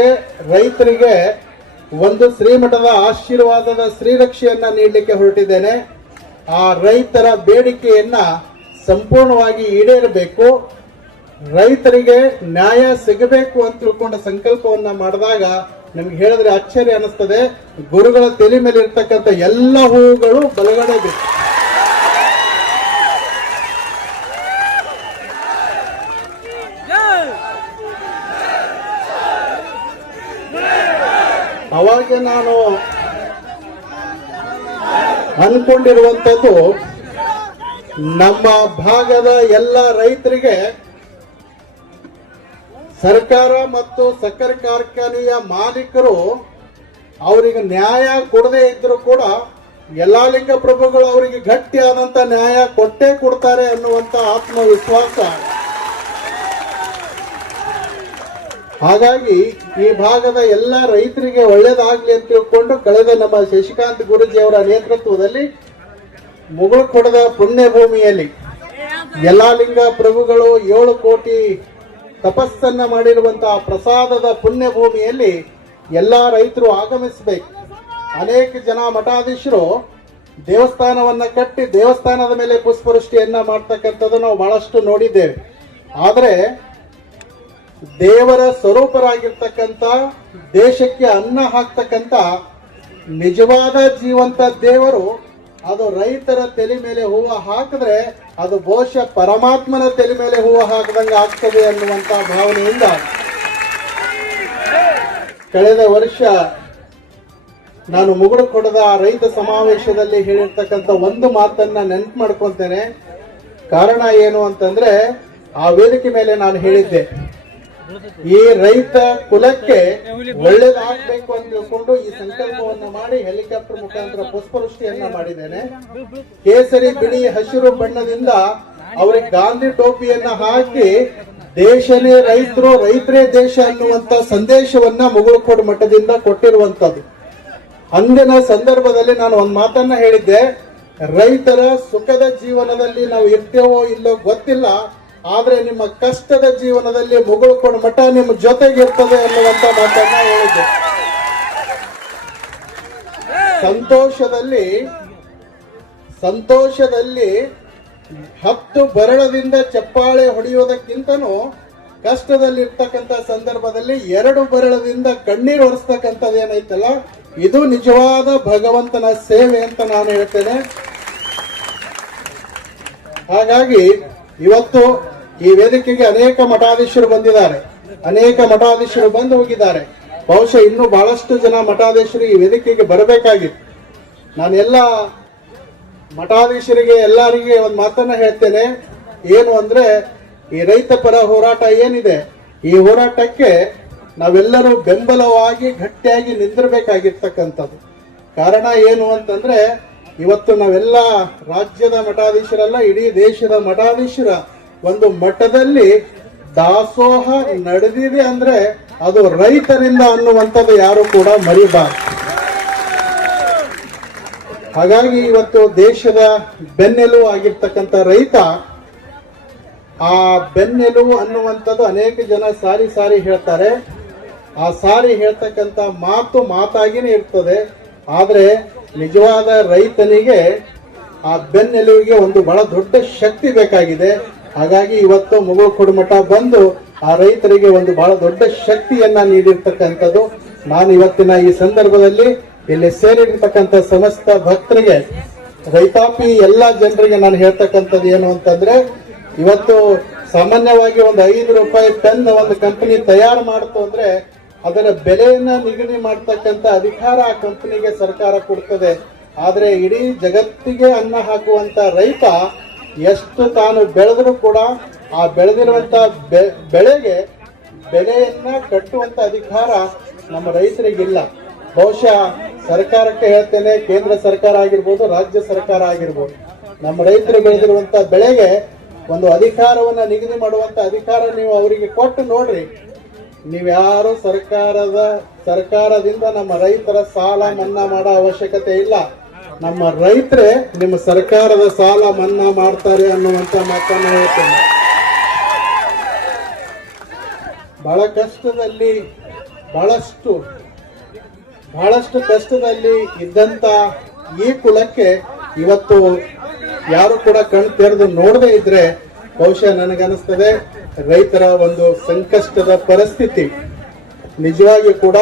ಮಾಡಲಿಕ್ಕೆ ರೈತರಿಗೆ ಒಂದು ಶ್ರೀಮಠದ ಆಶೀರ್ವಾದದ ಶ್ರೀರಕ್ಷೆಯನ್ನ ನೀಡಲಿಕ್ಕೆ ಹೊರಟಿದ್ದೇನೆ. ಆ ರೈತರ ಬೇಡಿಕೆಯನ್ನ ಸಂಪೂರ್ಣವಾಗಿ ಈಡೇರಬೇಕು. ರೈತರಿಗೆ ನ್ಯಾಯ ಸಿಗಬೇಕು ಅಂತ ತಿಳ್ಕೊಂಡ ಸಂಕಲ್ಪವನ್ನ ಮಾಡಿದಾಗ ನಮ್ಗೆ ಹೇಳಿದ್ರೆ ಆಶ್ಚರ್ಯ ಅನಿಸ್ತದೆ ಗುರುಗಳ ತಲೆ ಮೇಲೆ ಇರ್ತಕ್ಕಂಥ ಎಲ್ಲ ಹೂವುಗಳು ಬಲಗಡೆ ಬೇಕು ಅವಾಗ ನಾನು ಅನ್ಕೊಂಡಿರುವಂಥದ್ದು, ನಮ್ಮ ಭಾಗದ ಎಲ್ಲ ರೈತರಿಗೆ ಸರ್ಕಾರ ಮತ್ತು ಸಕ್ಕರೆ ಕಾರ್ಖಾನೆಯ ಮಾಲೀಕರು ಅವರಿಗೆ ನ್ಯಾಯ ಕೊಡದೇ ಇದ್ರು ಕೂಡ ಯಲ್ಲಾಲಿಂಗ ಪ್ರಭುಗಳು ಅವರಿಗೆ ಗಟ್ಟಿಯಾದಂತ ನ್ಯಾಯ ಕೊಟ್ಟೇ ಕೊಡ್ತಾರೆ ಅನ್ನುವಂತ ಆತ್ಮವಿಶ್ವಾಸ ಹಾಗಾಗಿ ಈ ಭಾಗದ ಎಲ್ಲ ರೈತರಿಗೆ ಒಳ್ಳೇದಾಗ್ಲಿ ಅಂತ ತಿಳ್ಕೊಂಡು ಕಳೆದ ನಮ್ಮ ಶಶಿಕಾಂತ್ ಗುರುಜಿ ಅವರ ನೇತೃತ್ವದಲ್ಲಿ ಮುಗುಳುಕೊಡದ ಪುಣ್ಯ ಭೂಮಿಯಲ್ಲಿ ಯಲಾಲಿಂಗ ಪ್ರಭುಗಳು ಏಳು ಕೋಟಿ ತಪಸ್ಸನ್ನ ಮಾಡಿರುವಂತಹ ಪ್ರಸಾದದ ಪುಣ್ಯ ಭೂಮಿಯಲ್ಲಿ ಎಲ್ಲಾ ರೈತರು ಆಗಮಿಸಬೇಕು. ಅನೇಕ ಜನ ಮಠಾಧೀಶರು ದೇವಸ್ಥಾನವನ್ನ ಕಟ್ಟಿ ದೇವಸ್ಥಾನದ ಮೇಲೆ ಪುಷ್ಪವೃಷ್ಟಿಯನ್ನ ಮಾಡ್ತಕ್ಕಂಥದ್ದು ನಾವು ಬಹಳಷ್ಟು ನೋಡಿದ್ದೇವೆ. ಆದರೆ ದೇವರ ಸ್ವರೂಪರಾಗಿರ್ತಕ್ಕಂಥ, ದೇಶಕ್ಕೆ ಅನ್ನ ಹಾಕ್ತಕ್ಕಂಥ ನಿಜವಾದ ಜೀವಂತ ದೇವರು, ಅದು ರೈತರ ತಲೆ ಮೇಲೆ ಹೂವು ಹಾಕಿದ್ರೆ ಅದು ಬಹುಶಃ ಪರಮಾತ್ಮನ ತಲೆ ಮೇಲೆ ಹೂವು ಹಾಕದಂಗೆ ಆಗ್ತದೆ ಅನ್ನುವಂತ ಭಾವನೆಯಿಂದ ಕಳೆದ ವರ್ಷ ನಾನು ಮುಗುಡು ಕೊಡದ ರೈತ ಸಮಾವೇಶದಲ್ಲಿ ಹೇಳಿರ್ತಕ್ಕಂಥ ಒಂದು ಮಾತನ್ನ ನೆನಪು ಮಾಡ್ಕೊಂತೇನೆ. ಕಾರಣ ಏನು ಅಂತಂದ್ರೆ, ಆ ವೇದಿಕೆ ಮೇಲೆ ನಾನು ಹೇಳಿದ್ದೆ. ಈ ರೈತ ಕುಲಕ್ಕೆ ಒಳ್ಳೇದಾಗಬೇಕು ಅಂತ ತಿಳ್ಕೊಂಡು ಈ ಸಂಕಲ್ಪವನ್ನು ಮಾಡಿ ಹೆಲಿಕಾಪ್ಟರ್ ಮುಖಾಂತರ ಪುಷ್ಪವೃಷ್ಟಿಯನ್ನ ಮಾಡಿದ್ದೇನೆ. ಕೇಸರಿ ಬಿಳಿ ಹಸಿರು ಬಣ್ಣದಿಂದ ಅವರಿಗೆ ಗಾಂಧಿ ಟೋಪಿಯನ್ನ ಹಾಕಿ ದೇಶನೇ ರೈತರು ರೈತರೇ ದೇಶ ಅನ್ನುವಂತ ಸಂದೇಶವನ್ನ ಮುಗುಳುಕೋಡು ಮಠದಿಂದ ಕೊಟ್ಟಿರುವಂತದ್ದು. ಅಂದಿನ ಸಂದರ್ಭದಲ್ಲಿ ನಾನು ಒಂದು ಮಾತನ್ನ ಹೇಳಿದ್ದೆ. ರೈತರ ಸುಖದ ಜೀವನದಲ್ಲಿ ನಾವು ಇರ್ತೇವೋ ಇಲ್ಲೋ ಗೊತ್ತಿಲ್ಲ. ಆದ್ರೆ ನಿಮ್ಮ ಕಷ್ಟದ ಜೀವನದಲ್ಲಿ ಮುಗುಳ್ಕೊಂಡು ಮಠ ನಿಮ್ಮ ಜೊತೆಗಿರ್ತದೆ ಅನ್ನುವಂತ ಮಾತನ್ನ ಹೇಳಿದ್ದೆ. ಸಂತೋಷದಲ್ಲಿ ಸಂತೋಷದಲ್ಲಿ ಹತ್ತು ಬರಳದಿಂದ ಚಪ್ಪಾಳೆ ಹೊಡೆಯುವುದಕ್ಕಿಂತನೂ ಕಷ್ಟದಲ್ಲಿ ಇರ್ತಕ್ಕಂಥ ಸಂದರ್ಭದಲ್ಲಿ ಎರಡು ಬರಳದಿಂದ ಕಣ್ಣೀರು ಒರೆಸ್ತಕ್ಕಂಥದ್ದು ಏನೈತಲ್ಲ, ಇದು ನಿಜವಾದ ಭಗವಂತನ ಸೇವೆ ಅಂತ ನಾನು ಹೇಳ್ತೇನೆ. ಹಾಗಾಗಿ ಇವತ್ತು ಈ ವೇದಿಕೆಗೆ ಅನೇಕ ಮಠಾಧೀಶರು ಬಂದಿದ್ದಾರೆ. ಅನೇಕ ಮಠಾಧೀಶರು ಬಂದು ಹೋಗಿದ್ದಾರೆ. ಬಹುಶಃ ಇನ್ನೂ ಬಹಳಷ್ಟು ಜನ ಮಠಾಧೀಶರು ಈ ವೇದಿಕೆಗೆ ಬರಬೇಕಾಗಿತ್ತು. ನಾನೆಲ್ಲ ಮಠಾಧೀಶರಿಗೆ, ಎಲ್ಲರಿಗೆ ಒಂದು ಮಾತನ್ನ ಹೇಳ್ತೇನೆ. ಏನು ಅಂದ್ರೆ, ಈ ರೈತ ಪರ ಹೋರಾಟ ಏನಿದೆ, ಈ ಹೋರಾಟಕ್ಕೆ ನಾವೆಲ್ಲರೂ ಬೆಂಬಲವಾಗಿ, ಗಟ್ಟಿಯಾಗಿ ನಿಂದಿರಬೇಕಾಗಿರ್ತಕ್ಕಂಥದ್ದು. ಕಾರಣ ಏನು ಅಂತಂದ್ರೆ ಇವತ್ತು ನಾವೆಲ್ಲ ರಾಜ್ಯದ ಮಠಾಧೀಶರಲ್ಲ, ಇಡೀ ದೇಶದ ಮಠಾಧೀಶರ ಒಂದು ಮಠದಲ್ಲಿ ದಾಸೋಹ ನಡೆದಿದೆ ಅಂದ್ರೆ ಅದು ರೈತರಿಂದ ಅನ್ನುವಂಥದ್ದು ಯಾರು ಕೂಡ ಮರಿಬಾರ್ದು. ಹಾಗಾಗಿ ಇವತ್ತು ದೇಶದ ಬೆನ್ನೆಲುಬು ಆಗಿರ್ತಕ್ಕಂಥ ರೈತ, ಆ ಬೆನ್ನೆಲುಬು ಅನ್ನುವಂಥದ್ದು ಅನೇಕ ಜನ ಸಾರಿ ಸಾರಿ ಹೇಳ್ತಾರೆ. ಆ ಸಾರಿ ಹೇಳ್ತಕ್ಕಂಥ ಮಾತು ಮಾತಾಗಿನೇ ಇರ್ತದೆ. ಆದ್ರೆ ನಿಜವಾದ ರೈತನಿಗೆ ಆ ಬೆನ್ನೆಲುವಿಗೆ ಒಂದು ಬಹಳ ದೊಡ್ಡ ಶಕ್ತಿ ಬೇಕಾಗಿದೆ. ಹಾಗಾಗಿ ಇವತ್ತು ಮುಗು ಕುಡುಮಠ ಬಂದು ಆ ರೈತರಿಗೆ ಒಂದು ಬಹಳ ದೊಡ್ಡ ಶಕ್ತಿಯನ್ನ ನೀಡಿರ್ತಕ್ಕಂಥದ್ದು. ನಾನು ಇವತ್ತಿನ ಈ ಸಂದರ್ಭದಲ್ಲಿ ಇಲ್ಲಿ ಸೇರಿರ್ತಕ್ಕಂಥ ಸಮಸ್ತ ಭಕ್ತರಿಗೆ, ರೈತಾಪಿ ಎಲ್ಲ ಜನರಿಗೆ ನಾನು ಹೇಳ್ತಕ್ಕಂಥದ್ದು ಏನು ಅಂತಂದ್ರೆ, ಇವತ್ತು ಸಾಮಾನ್ಯವಾಗಿ ಒಂದು ಐದು ರೂಪಾಯಿ ಪೆನ್ ಒಂದು ಕಂಪನಿ ತಯಾರು ಮಾಡ್ತು ಅಂದ್ರೆ ಅದರ ಬೆಲೆಯನ್ನ ನಿಗದಿ ಮಾಡ್ತಕ್ಕಂಥ ಅಧಿಕಾರ ಆ ಕಂಪನಿಗೆ ಸರ್ಕಾರ ಕೊಡ್ತದೆ. ಆದ್ರೆ ಇಡೀ ಜಗತ್ತಿಗೆ ಅನ್ನ ಹಾಕುವಂತ ರೈತ ಎಷ್ಟು ತಾನು ಬೆಳೆದರೂ ಕೂಡ ಆ ಬೆಳೆದಿರುವಂತ ಬೆಳೆಗೆ ಬೆಲೆಯನ್ನ ಕಟ್ಟುವಂತ ಅಧಿಕಾರ ನಮ್ಮ ರೈತರಿಗಿಲ್ಲ. ಬಹುಶಃ ಸರ್ಕಾರಕ್ಕೆ ಹೇಳ್ತೇನೆ, ಕೇಂದ್ರ ಸರ್ಕಾರ ಆಗಿರ್ಬೋದು, ರಾಜ್ಯ ಸರ್ಕಾರ ಆಗಿರ್ಬೋದು. ನಮ್ಮ ರೈತರು ಬೆಳೆದಿರುವಂತ ಬೆಳೆಗೆ ಒಂದು ಅಧಿಕಾರವನ್ನ ನಿಗದಿ ಮಾಡುವಂತ ಅಧಿಕಾರ ನೀವು ಅವರಿಗೆ ಕೊಟ್ಟು ನೋಡ್ರಿ. ನೀವ್ಯಾರು ಸರ್ಕಾರದ, ಸರ್ಕಾರದಿಂದ ನಮ್ಮ ರೈತರ ಸಾಲ ಮನ್ನಾ ಮಾಡೋ ಅವಶ್ಯಕತೆ ಇಲ್ಲ. ನಮ್ಮ ರೈತರೇ ನಿಮ್ಮ ಸರ್ಕಾರದ ಸಾಲ ಮನ್ನಾ ಮಾಡ್ತಾರೆ ಅನ್ನುವಂತ ಮಾತನ್ನು ಹೇಳ್ತೇನೆ. ಬಹಳ ಕಷ್ಟದಲ್ಲಿ ಬಹಳಷ್ಟು ಬಹಳಷ್ಟು ಕಷ್ಟದಲ್ಲಿ ಇದ್ದಂತ ಈ ಕುಲಕ್ಕೆ ಇವತ್ತು ಯಾರು ಕೂಡ ಕಣ್ ತೆರೆದು ನೋಡದೇ ಇದ್ರೆ ಬಹುಶಃ ನನಗನ್ನಿಸ್ತದೆ. ರೈತರ ಒಂದು ಸಂಕಷ್ಟದ ಪರಿಸ್ಥಿತಿ. ನಿಜವಾಗಿ ಕೂಡ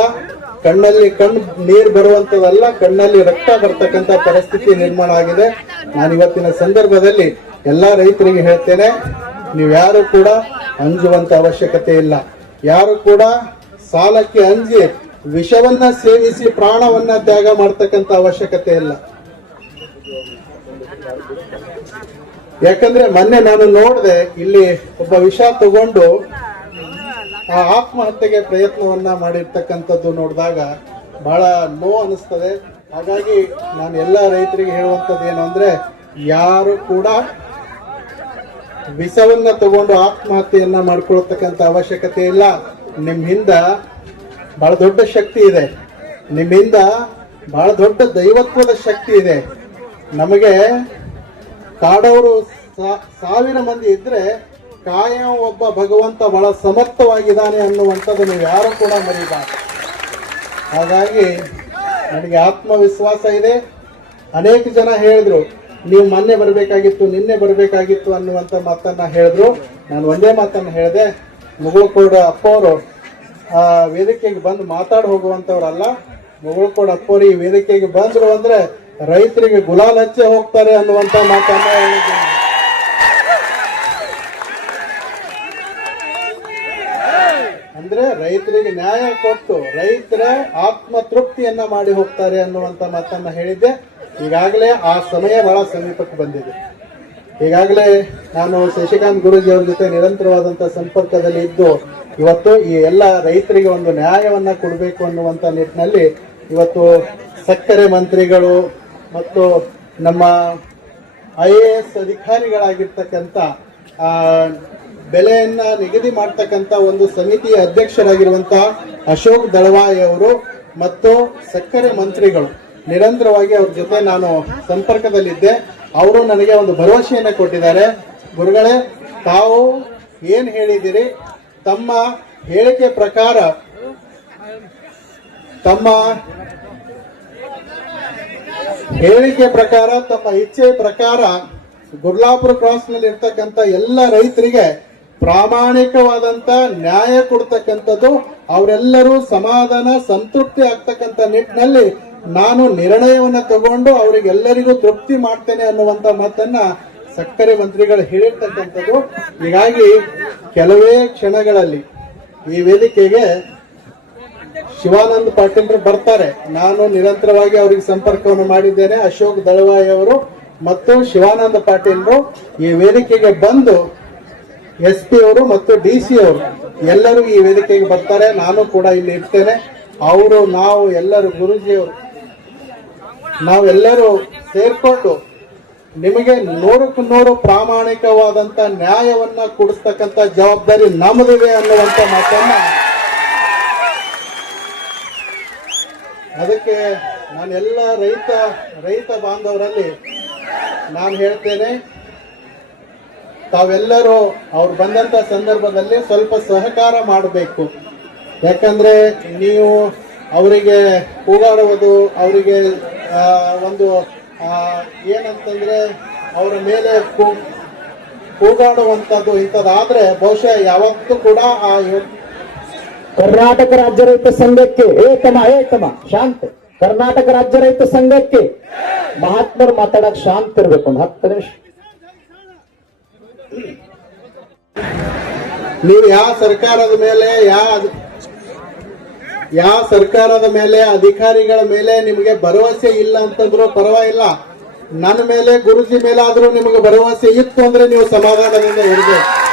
ಕಣ್ಣಲ್ಲಿ ಕಣ್ಣು, ನೀರು ಬರುವಂತದಲ್ಲ, ಕಣ್ಣಲ್ಲಿ ರಕ್ತ ಬರ್ತಕ್ಕಂತ ಪರಿಸ್ಥಿತಿ ನಿರ್ಮಾಣ ಆಗಿದೆ. ನಾನು ಇವತ್ತಿನ ಸಂದರ್ಭದಲ್ಲಿ ಎಲ್ಲ ರೈತರಿಗೆ ಹೇಳ್ತೇನೆ ನೀವ್ಯಾರು ಕೂಡ ಅಂಜುವಂತ ಅವಶ್ಯಕತೆ ಇಲ್ಲ. ಯಾರು ಕೂಡ ಸಾಲಕ್ಕೆ ಅಂಜಿ, ವಿಷವನ್ನ ಸೇವಿಸಿ ಪ್ರಾಣವನ್ನ ತ್ಯಾಗ ಮಾಡ್ತಕ್ಕಂಥ ಅವಶ್ಯಕತೆ ಇಲ್ಲ. ಯಾಕಂದ್ರೆ ಮೊನ್ನೆ ನಾನು ನೋಡಿದೆ, ಇಲ್ಲಿ ಒಬ್ಬ ವಿಷ ತಗೊಂಡು ಆ ಆತ್ಮಹತ್ಯೆಗೆ ಪ್ರಯತ್ನವನ್ನ ಮಾಡಿರ್ತಕ್ಕಂಥದ್ದು ನೋಡಿದಾಗ ಬಹಳ ನೋ ಅನಿಸ್ತದೆ. ಹಾಗಾಗಿ ನಾನು ಎಲ್ಲ ರೈತರಿಗೆ ಹೇಳುವಂಥದ್ದು ಏನು ಅಂದ್ರೆ, ಯಾರು ಕೂಡ ವಿಷವನ್ನ ತಗೊಂಡು ಆತ್ಮಹತ್ಯೆಯನ್ನ ಮಾಡ್ಕೊಳ್ತಕ್ಕಂಥ ಅವಶ್ಯಕತೆ ಇಲ್ಲ. ನಿಮ್ಮಿಂದ ಬಹಳ ದೊಡ್ಡ ಶಕ್ತಿ ಇದೆ. ನಿಮ್ಮಿಂದ ಬಹಳ ದೊಡ್ಡ ದೈವತ್ವದ ಶಕ್ತಿ ಇದೆ. ನಮಗೆ ಕಾಡವರು ಸಾವಿರ ಮಂದಿ ಇದ್ರೆ ಕಾಯಂ ಒಬ್ಬ ಭಗವಂತ ಬಹಳ ಸಮರ್ಥವಾಗಿದ್ದಾನೆ ಅನ್ನುವಂಥದ್ದು ನೀವು ಯಾರು ಕೂಡ ಮರೀಬಾರ್ದು. ಹಾಗಾಗಿ ನನಗೆ ಆತ್ಮವಿಶ್ವಾಸ ಇದೆ. ಅನೇಕ ಜನ ಹೇಳಿದ್ರು, ನೀವು ಮೊನ್ನೆ ಬರಬೇಕಾಗಿತ್ತು, ನಿನ್ನೆ ಬರಬೇಕಾಗಿತ್ತು ಅನ್ನುವಂಥ ಮಾತನ್ನ ಹೇಳಿದ್ರು. ನಾನು ಒಂದೇ ಮಾತನ್ನು ಹೇಳಿದೆ, ಮುಗುಳ್ಕೋಡ ಅಪ್ಪವರು ಆ, ವೇದಿಕೆಗೆ ಬಂದು ಮಾತಾಡಿ ಹೋಗುವಂಥವ್ರಲ್ಲ, ಮುಗುಳ್ಕೋಡ ಅಪ್ಪವ್ರು ಈ ವೇದಿಕೆಗೆ ಬಂದ್ರು ಅಂದ್ರೆ ರೈತರಿಗೆ ಗುಲಾಲ್ ಹಚ್ಚೆ ಹೋಗ್ತಾರೆ ಅನ್ನುವಂತ ಮಾತನ್ನ ಹೇಳಿದ್ದೀನಿ. ಅಂದ್ರೆ ರೈತರಿಗೆ ನ್ಯಾಯ ಕೊಟ್ಟು ರೈತರ ಆತ್ಮ ತೃಪ್ತಿಯನ್ನ ಮಾಡಿ ಹೋಗ್ತಾರೆ ಅನ್ನುವಂತ ಮಾತನ್ನ ಹೇಳಿದ್ದೆ. ಈಗಾಗಲೇ ಆ ಸಮಯ ಬಹಳ ಸಮೀಪಕ್ಕೆ ಬಂದಿದೆ. ಈಗಾಗಲೇ ನಾನು ಶಶಿಕಾಂತ್ ಗುರೂಜಿ ಅವ್ರ ಜೊತೆ ನಿರಂತರವಾದಂತ ಸಂಪರ್ಕದಲ್ಲಿ ಇದ್ದು, ಇವತ್ತು ಈ ಎಲ್ಲ ರೈತರಿಗೆ ಒಂದು ನ್ಯಾಯವನ್ನ ಕೊಡಬೇಕು ಅನ್ನುವಂತ ನಿಟ್ಟಿನಲ್ಲಿ ಇವತ್ತು ಸಕ್ಕರೆ ಮಂತ್ರಿಗಳು ಮತ್ತು ನಮ್ಮ ಐ ಎ ಎಸ್ ಅಧಿಕಾರಿಗಳಾಗಿರ್ತಕ್ಕಂಥ ಬೆಲೆಯನ್ನು ನಿಗದಿ ಮಾಡ್ತಕ್ಕಂಥ ಒಂದು ಸಮಿತಿಯ ಅಧ್ಯಕ್ಷರಾಗಿರುವಂಥ ಅಶೋಕ್ ದಳವಾಯಿ ಅವರು ಮತ್ತು ಸಕ್ಕರೆ ಮಂತ್ರಿಗಳು. ನಿರಂತರವಾಗಿ ಅವ್ರ ಜೊತೆ ನಾನು ಸಂಪರ್ಕದಲ್ಲಿದ್ದೆ. ಅವರು ನನಗೆ ಒಂದು ಭರವಸೆಯನ್ನು ಕೊಟ್ಟಿದ್ದಾರೆ. ಗುರುಗಳೇ, ತಾವು ಏನು ಹೇಳಿದಿರಿ ತಮ್ಮ ಹೇಳಿಕೆ ಪ್ರಕಾರ, ತಮ್ಮ ಹೇಳಿಕೆ ಪ್ರಕಾರ, ತಮ್ಮ ಇಚ್ಛೆ ಪ್ರಕಾರ ಗುರ್ಲಾಪುರ ಕ್ರಾಸ್ನಲ್ಲಿ ಇರ್ತಕ್ಕಂಥ ಎಲ್ಲ ರೈತರಿಗೆ ಪ್ರಾಮಾಣಿಕವಾದಂತ ನ್ಯಾಯ ಕೊಡ್ತಕ್ಕಂಥದ್ದು, ಅವರೆಲ್ಲರೂ ಸಮಾಧಾನ, ಸಂತೃಪ್ತಿ ಆಗ್ತಕ್ಕಂಥ ನಿಟ್ಟಿನಲ್ಲಿ ನಾನು ನಿರ್ಣಯವನ್ನ ತಗೊಂಡು ಅವರಿಗೆಲ್ಲರಿಗೂ ತೃಪ್ತಿ ಮಾಡ್ತೇನೆ ಅನ್ನುವಂತ ಮಾತನ್ನ ಸಕ್ಕರೆ ಮಂತ್ರಿಗಳು ಹೇಳಿರ್ತಕ್ಕಂಥದ್ದು. ಹೀಗಾಗಿ ಕೆಲವೇ ಕ್ಷಣಗಳಲ್ಲಿ ಈ ವೇದಿಕೆಗೆ ಶಿವಾನಂದ ಪಾಟೀಲ್ರು ಬರ್ತಾರೆ. ನಾನು ನಿರಂತರವಾಗಿ ಅವರಿಗೆ ಸಂಪರ್ಕವನ್ನು ಮಾಡಿದ್ದೇನೆ. ಅಶೋಕ್ ದಳವಾಯಿ ಅವರು ಮತ್ತು ಶಿವಾನಂದ ಪಾಟೀಲ್ರು ಈ ವೇದಿಕೆಗೆ ಬಂದು ಎಸ್ ಪಿ ಅವರು ಮತ್ತು ಡಿ ಸಿ ಅವರು ಎಲ್ಲರೂ ಈ ವೇದಿಕೆಗೆ ಬರ್ತಾರೆ. ನಾನು ಕೂಡ ಇಲ್ಲಿ ಇರ್ತೇನೆ. ಅವರು, ನಾವು ಎಲ್ಲರೂ, ಗುರುಜಿಯವರು ನಾವೆಲ್ಲರೂ ಸೇರ್ಕೊಂಡು ನಿಮಗೆ ನೂರಕ್ಕೂ ನೂರು ಪ್ರಾಮಾಣಿಕವಾದಂತ ನ್ಯಾಯವನ್ನ ಕೊಡಿಸ್ತಕ್ಕಂಥ ಜವಾಬ್ದಾರಿ ನಮ್ಮದಿದೆ ಅನ್ನುವಂತ ಮಾತನ್ನ ಅದಕ್ಕೆ ನಾನು ಎಲ್ಲ ರೈತ ರೈತ ಬಾಂಧವರಲ್ಲಿ ನಾನು ಹೇಳ್ತೇನೆ, ತಾವೆಲ್ಲರೂ ಅವ್ರು ಬಂದಂತ ಸಂದರ್ಭದಲ್ಲಿ ಸ್ವಲ್ಪ ಸಹಕಾರ ಮಾಡಬೇಕು. ಯಾಕಂದ್ರೆ ನೀವು ಅವರಿಗೆ ಕೂಗಾಡುವುದು, ಅವರಿಗೆ ಒಂದು ಏನಂತಂದ್ರೆ ಅವರ ಮೇಲೆ ಕೂ- ಇಂಥದ್ದಾದ್ರೆ ಬಹುಶಃ ಯಾವತ್ತೂ ಕೂಡ ಆ ಕರ್ನಾಟಕ ರಾಜ್ಯ ರೈತ ಸಂಘಕ್ಕೆ ಏತಮ ಏತಮ ಶಾಂತ. ಕರ್ನಾಟಕ ರಾಜ್ಯ ರೈತ ಸಂಘಕ್ಕೆ ಮಹಾತ್ಮರು ಮಾತಾಡಕ್ ಶಾಂತ ಇರ್ಬೇಕು ಒಂದು ಹತ್ತು ನಿಮಿಷ. ನೀವು ಯಾವ ಸರ್ಕಾರದ ಮೇಲೆ ಯಾವ ಯಾವ ಸರ್ಕಾರದ ಮೇಲೆ, ಅಧಿಕಾರಿಗಳ ಮೇಲೆ ನಿಮಗೆ ಭರವಸೆ ಇಲ್ಲ ಅಂತಂದ್ರು ಪರವಾಗಿಲ್ಲ. ನನ್ನ ಮೇಲೆ, ಗುರುಜಿ ಮೇಲೆ ಆದ್ರೂ ನಿಮಗೆ ಭರವಸೆ ಇತ್ತು ಅಂದ್ರೆ ನೀವು ಸಮಾಧಾನದಿಂದ ಇರಬೇಕು.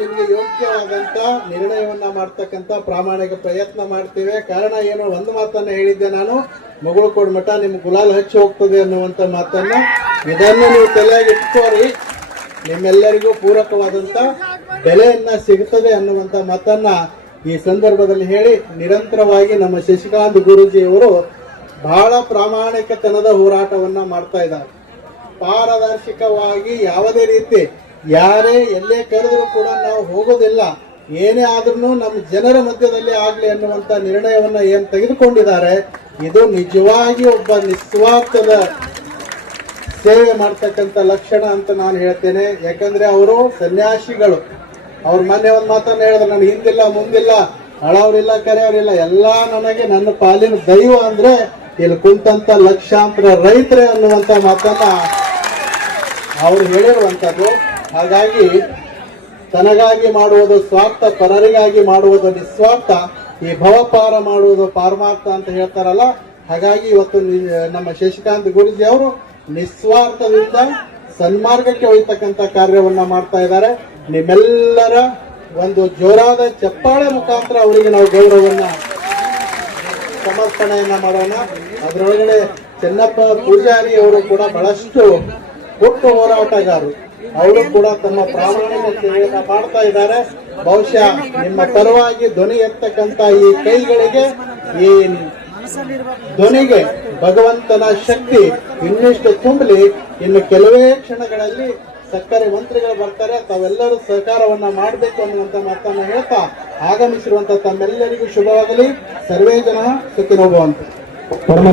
ನಿಮಗೆ ಯೋಗ್ಯವಾದಂತ ನಿರ್ಣಯವನ್ನ ಮಾಡ್ತಕ್ಕಂತ ಪ್ರಾಮಾಣಿಕ ಪ್ರಯತ್ನ ಮಾಡ್ತೇವೆ. ಕಾರಣ ಏನು? ಒಂದು ಮಾತನ್ನ ಹೇಳಿದ್ದೆ ನಾನು. ಮಗಳು ಮಠ ನಿಮ್ ಗುಲಾಲ್ ಹಚ್ಚಿ ಹೋಗ್ತದೆ ಅನ್ನುವಂತ ಮಾತನ್ನ ಇದನ್ನು ನೀವು ತಲೆಯಾಗಿ ಇಟ್ಕೋರಿ. ನಿಮ್ಮೆಲ್ಲರಿಗೂ ಪೂರಕವಾದಂತ ಬೆಲೆಯನ್ನ ಸಿಗುತ್ತದೆ ಅನ್ನುವಂತ ಮಾತನ್ನ ಈ ಸಂದರ್ಭದಲ್ಲಿ ಹೇಳಿ ನಿರಂತರವಾಗಿ ನಮ್ಮ ಶಶಿಕಾಂತ್ ಗುರೂಜಿಯವರು ಬಹಳ ಪ್ರಾಮಾಣಿಕತನದ ಹೋರಾಟವನ್ನ ಮಾಡ್ತಾ ಇದ್ದಾರೆ. ಪಾರದರ್ಶಕವಾಗಿ ಯಾವುದೇ ರೀತಿ ಯಾರೇ ಎಲ್ಲೇ ಕರೆದರೂ ಕೂಡ ನಾವು ಹೋಗೋದಿಲ್ಲ. ಏನೇ ಆದ್ರೂ ನಮ್ಮ ಜನರ ಮಧ್ಯದಲ್ಲಿ ಆಗಲಿ ಅನ್ನುವಂತ ನಿರ್ಣಯವನ್ನ ಏನು ತೆಗೆದುಕೊಂಡಿದ್ದಾರೆ, ಇದು ನಿಜವಾಗಿ ಒಬ್ಬ ನಿಸ್ವಾರ್ಥದ ಸೇವೆ ಮಾಡ್ತಕ್ಕಂಥ ಲಕ್ಷಣ ಅಂತ ನಾನು ಹೇಳ್ತೇನೆ. ಯಾಕಂದ್ರೆ ಅವರು ಸನ್ಯಾಸಿಗಳು. ಅವ್ರ ಮೊನ್ನೆ ಒಂದು ಮಾತನ್ನ ಹೇಳಿದ್ರು, ನಾನು ಹಿಂದಿಲ್ಲ, ಮುಂದಿಲ್ಲ, ಹಳವ್ರಿಲ್ಲ, ಕರೆಯವ್ರಿಲ್ಲ, ಎಲ್ಲಾ ನನಗೆ ನನ್ನ ಪಾಲಿನ ದೈವ ಅಂದ್ರೆ ಇಲ್ಲಿ ಕುಂತಂತ ಲಕ್ಷಾಂತರ ರೈತರೇ ಅನ್ನುವಂತ ಮಾತನ್ನ ಅವ್ರು ಹೇಳಿರುವಂತದ್ದು ಹಾಗಾಗಿ ತನಗಾಗಿ ಮಾಡುವುದು ಸ್ವಾರ್ಥ ಪರರಿಗಾಗಿ ಮಾಡುವುದು ನಿಸ್ವಾರ್ಥ, ಈ ಭವಪಾರ ಮಾಡುವುದು ಪಾರಮಾರ್ಥ ಅಂತ ಹೇಳ್ತಾರಲ್ಲ, ಹಾಗಾಗಿ ಇವತ್ತು ನಮ್ಮ ಶಶಿಕಾಂತ್ ಗುರುಜಿ ಅವರು ನಿಸ್ವಾರ್ಥದಿಂದ ಸನ್ಮಾರ್ಗಕ್ಕೆ ಒಯ್ತಕ್ಕಂಥ ಕಾರ್ಯವನ್ನ ಮಾಡ್ತಾ ಇದ್ದಾರೆ. ನಿಮ್ಮೆಲ್ಲರ ಒಂದು ಜೋರಾದ ಚಪ್ಪಾಳೆ ಮುಖಾಂತರ ಅವರಿಗೆ ನಾವು ಗೌರವವನ್ನ ಸಮರ್ಪಣೆಯನ್ನ ಮಾಡೋಣ. ಅದರೊಳಗಡೆ ಚೆನ್ನಪ್ಪ ಪೂಜಾರಿ ಅವರು ಕೂಡ ಬಹಳಷ್ಟು ಹುಟ್ಟು ಹೋರಾಟಗಾರರು. ಅವರು ಕೂಡ ತಮ್ಮ ಪ್ರಾಮಾಣಿಕ ಸೇವೆಯನ್ನ ಮಾಡ್ತಾ ಇದ್ದಾರೆ. ಬಹುಶಃ ನಿಮ್ಮ ಪರವಾಗಿ ಧ್ವನಿ ಎತ್ತಕ್ಕಂತ ಈ ಕೈಗಳಿಗೆ ಈ ಧ್ವನಿಗೆ ಭಗವಂತನ ಶಕ್ತಿ ಇನ್ನಿಷ್ಟು ತುಂಬಲಿ. ಇನ್ನು ಕೆಲವೇ ಕ್ಷಣಗಳಲ್ಲಿ ಸಕ್ಕರೆ ಮಂತ್ರಿಗಳು ಬರ್ತಾರೆ. ತಾವೆಲ್ಲರೂ ಸಹಕಾರವನ್ನ ಮಾಡಬೇಕು ಅನ್ನುವಂತ ಮಾತನ್ನ ಹೇಳ್ತಾ ಆಗಮಿಸಿರುವಂತ ತಮ್ಮೆಲ್ಲರಿಗೂ ಶುಭವಾಗಲಿ. ಸರ್ವೇ ಜನ ಸುಖಿನೋಗುವಂತ ಪರಮ